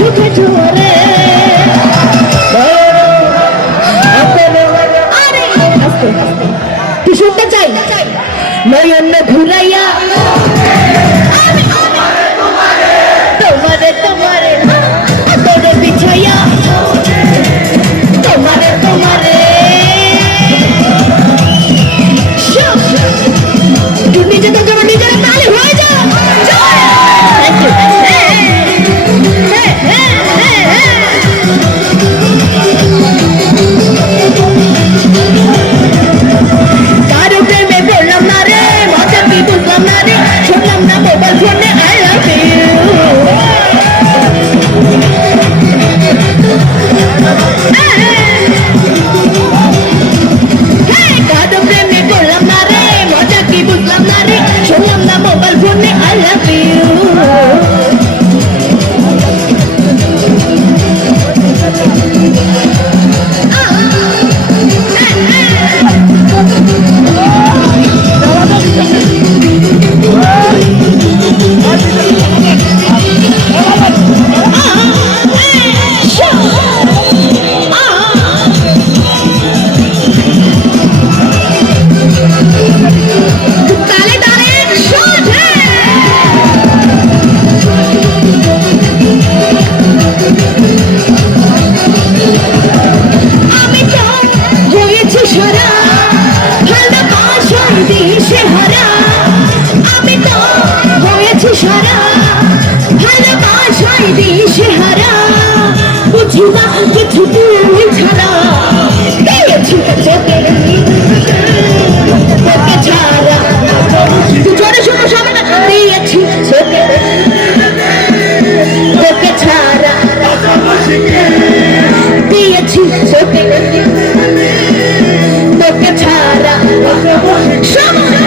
Chico de ধরা আমি তো হয়েছি সারা। ভালোবাসায় দিশে হারা, বুঝি না কিছু তুমি ছাড়া। পেয়েছি তো তোকে তোকে ছাড়া। জোরে শোনো সবাই না পেয়েছি তোকে। তোকে ছাড়া। পেয়েছি তোকে। তোকে ছাড়া। সময়